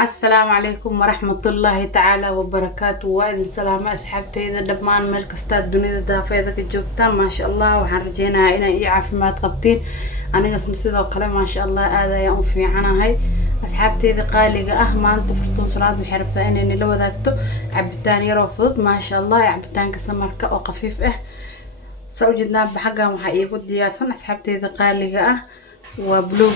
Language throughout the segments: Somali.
السلام عليكم ورحمة الله تعالى وبركاته. وإذن سلامة أصحابتي إذا دمان ملك استاد الدنيا دافع ذاك الجوكتا ما شاء الله وحنرجينا إنا يعرف ما تقبتين أنا قسم سيدا وقلم ما شاء الله هذا يوم في عنا هاي أصحابتي إذا قالي ما أنت فرطون صلاة بحربتا إني لو ذاكتو عبتان يرفض ما شاء الله عبتان كسمركة وقفيف سوجدنا بحقها وحقيقو دياسون أصحابتي إذا قالي وبلو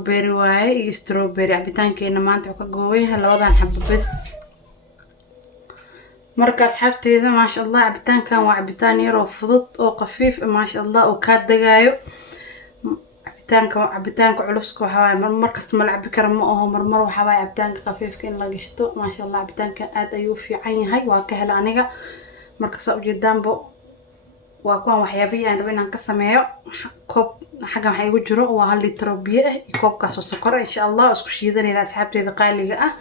بيري واي ستروبيري عبتانكينا maanta wuxuu ka gooban yahay labadan xabbo bas marka asxaabteeda ma sha Allah cabitaankan waa cabitaan yar oo fudud oo qafiif ma sha Allah oo ka dagaayo cabitaanka culuska waxa waay markasta ma la cabi karo ma oo marmar waxa waay cabitaanka qafiifka in la gashto ma sha Allah cabitaankan aad ayuu fiican yahay waa ka helay aniga marka soo jeedaanbo waa kuwan waxyaabihi aan rabay inaan ka sameeyo koob xaga waxa igu jiro waa 1 litir oo biyo ah iyo koobkaas oo sokor insha Allah isku shiidanayna asxaabteeda qaaliga ah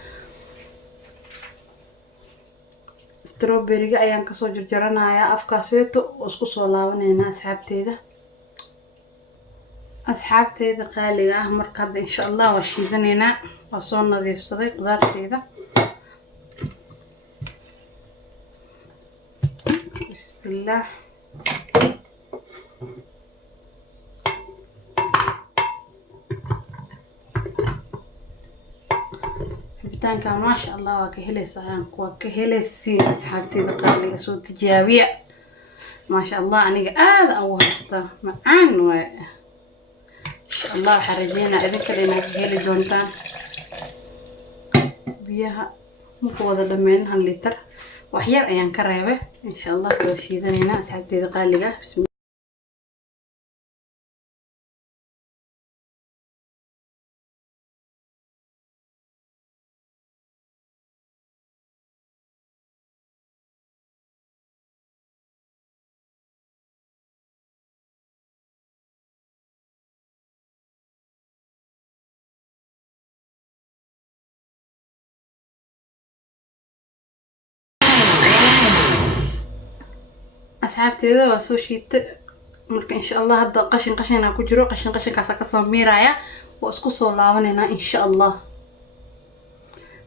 strawberry-ga ayaan ka soo jarjaranayaa afkaaseeto oo isku soo laabanayna asxaabteeda qaaliga ah marka hadda insha Allah waa shiidanayna waa soo nadiifsaday qudaarteeda bismillah cabitaanka ما شاء الله waa ka heleysayaan kuwa ka heleysiin asxaabteeda qaaliga soo tijaabiya ما شاء الله aniga aad aan u haystaa macaan way insha Allah xarajina idinka inaad heli doontaan biyaha muku wada dhameen 1 litir wax yar ayaan ka reebay insha Allah oo shiidanayna asxaabteeda qaaliga asxaabteeda waa soo shiitay marka insha Allah hadda qashin ku jiro qashinkaas ka soo miiraya oo isku soo laabanayna insha Allah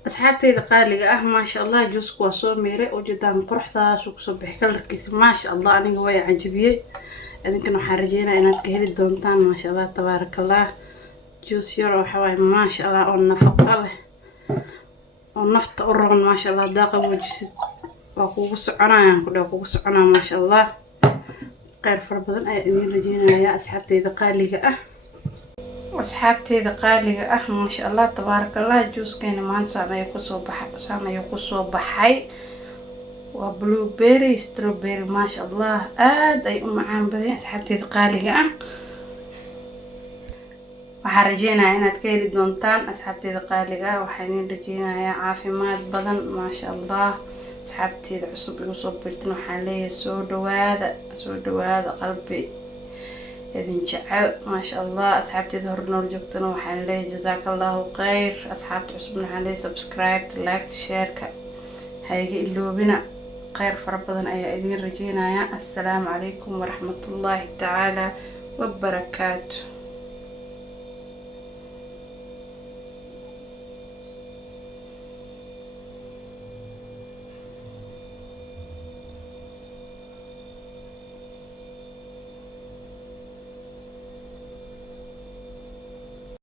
asxaabteeda qaaliga ah ma sha Allah juusku waa soo miiray oo jidaan quruxdaas ku soo bixi kalarkiisa ma sha Allah aniga way cajibiyay idinkana waxaan rajeynayaa inaad ka heli doontaan ma sha Allah tabarakallah juus yar oo xawaay ma sha Allah oo nafaqo leh oo nafta u roon ma sha Allah daaqa muujisid وأكو سعنايا كده أكو سعنا ما شاء الله غير فربضن أي أمين رجينا يا أصحابتي ذقالي أصحابتي ذقالي ما شاء الله تبارك الله جوز كان ما نسانا يقصو بحي وبلو بيري ستروبيري ما شاء الله أي عام بدين أصحابتي ذقالي waxaan rajeynayaa inaad ka heli doontaan asxaabteeda qaaliga waxaan rajeynayaa caafimaad badan ma sha Allah asxaabteeda cusub igu soo birtin waxaan leeyahay soo dhawaada qalbi idin jecel ma sha Allah asxaabteeda hor nool joogtana waxaan leeyahay jazaakallahu khayr asxaabta cusub waxaan leeyahay subscribe like share ka hayga iloobina khayr fara badan ayaa idin rajeynayaa assalaamu calaykum waraxmatullaahi tacaala wabarakaatuh